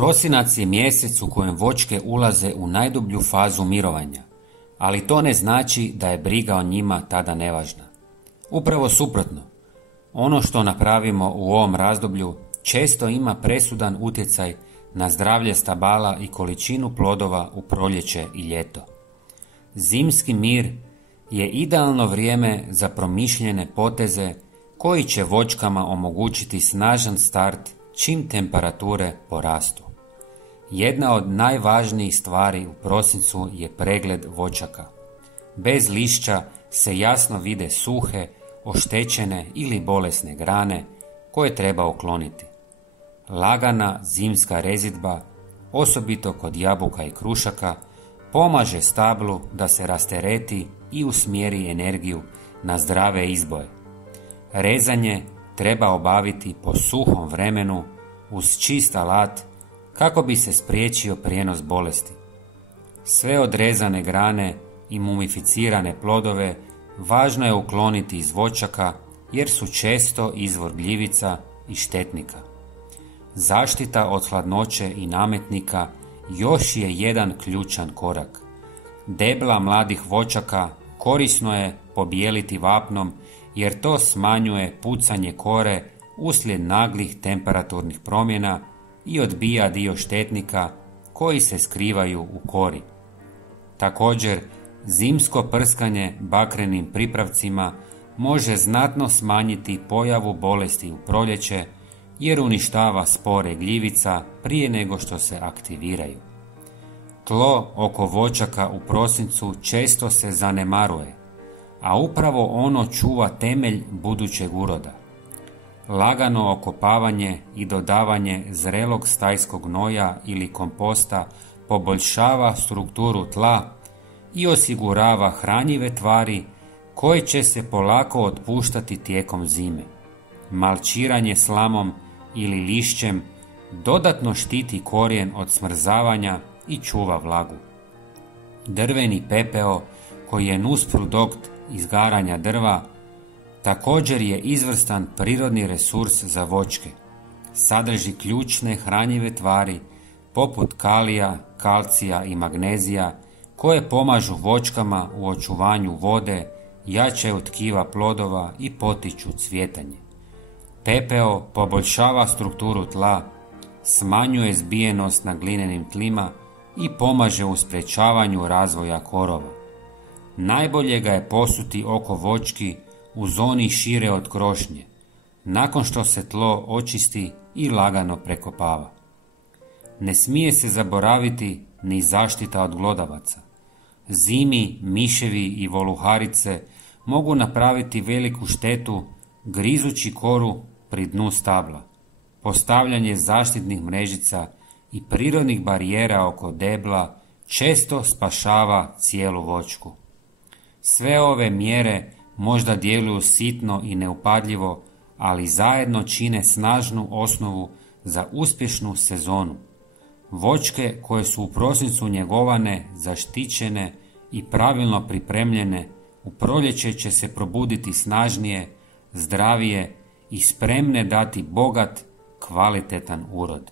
Prosinac je mjesec u kojem voćke ulaze u najdublju fazu mirovanja, ali to ne znači da je briga o njima tada nevažna. Upravo suprotno, ono što napravimo u ovom razdoblju često ima presudan utjecaj na zdravlje stabala i količinu plodova u proljeće i ljeto. Zimski mir je idealno vrijeme za promišljene poteze koji će voćkama omogućiti snažan start čim temperature porastu. Jedna od najvažnijih stvari u prosincu je pregled voćaka. Bez lišća se jasno vide suhe, oštećene ili bolesne grane koje treba ukloniti. Lagana zimska rezidba, osobito kod jabuka i krušaka, pomaže stablu da se rastereti i usmjeri energiju na zdrave izboje. Rezanje treba obaviti po suhom vremenu uz čist alat kako bi se spriječio prijenos bolesti. Sve odrezane grane i mumificirane plodove važno je ukloniti iz voćaka jer su često izvor gljivica i štetnika. Zaštita od hladnoće i nametnika još je jedan ključan korak. Debla mladih voćaka korisno je pobijeliti vapnom jer to smanjuje pucanje kore uslijed naglih temperaturnih promjena i odbija dio štetnika koji se skrivaju u kori. Također, zimsko prskanje bakrenim pripravcima može znatno smanjiti pojavu bolesti u proljeće jer uništava spore gljivica prije nego što se aktiviraju. Tlo oko voćaka u prosincu često se zanemaruje, a upravo ono čuva temelj budućeg uroda. Lagano okopavanje i dodavanje zrelog stajskog gnoja ili komposta poboljšava strukturu tla i osigurava hranjive tvari koje će se polako otpuštati tijekom zime. Malčiranje slamom ili lišćem dodatno štiti korijen od smrzavanja i čuva vlagu. Drveni pepeo, koji je nusprodukt izgaranja drva, također je izvrstan prirodni resurs za voćke. Sadrži ključne hranjive tvari poput kalija, kalcija i magnezija koje pomažu voćkama u očuvanju vode, jačaju tkiva plodova i potiču cvjetanje. Pepeo poboljšava strukturu tla, smanjuje zbijenost na glinenim tlima i pomaže u sprječavanju razvoja korova. Najbolje ga je posuti oko voćki u zoni šire od krošnje, nakon što se tlo očisti i lagano prekopava. Ne smije se zaboraviti ni zaštita od glodavaca. Zimi, miševi i voluharice mogu napraviti veliku štetu grizući koru pri dnu stabla. Postavljanje zaštitnih mrežica i prirodnih barijera oko debla često spašava cijelu voćku. Sve ove mjere možda djeluju sitno i neupadljivo, ali zajedno čine snažnu osnovu za uspješnu sezonu. Voćke koje su u prosincu njegovane, zaštićene i pravilno pripremljene, u proljeće će se probuditi snažnije, zdravije i spremne dati bogat, kvalitetan urod.